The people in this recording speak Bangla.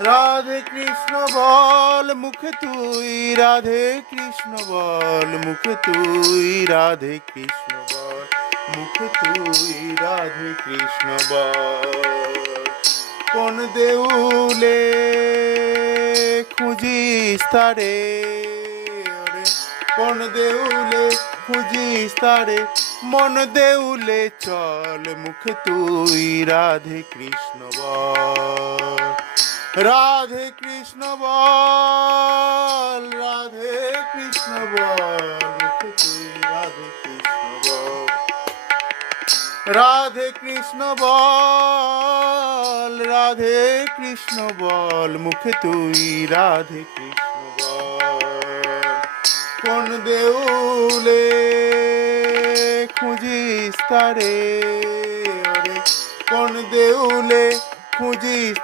রাধে কৃষ্ণ বল, মুখে তুই, রাধে কৃষ্ণ বল, মুখে তুই, রাধে কৃষ্ণ বল, মুখে তুই, রাধে কৃষ্ণ বল। কোন দেউলে খুঁজিস তারে? কোন দেউলে খুঁজিস তারে? মন দেউলে চল, মুখে তুই, রাধে কৃষ্ণ বল। রাধে কৃষ্ণ বল, রাধে কৃষ্ণ বল রাধে কৃষ্ণ বল। রাধে কৃষ্ণ বল, রাধে কৃষ্ণ বল, মুখে তুই রাধে কৃষ্ণ কোন দেউলে খুঁজিস তারে? কোন দেউলে খুঁজিস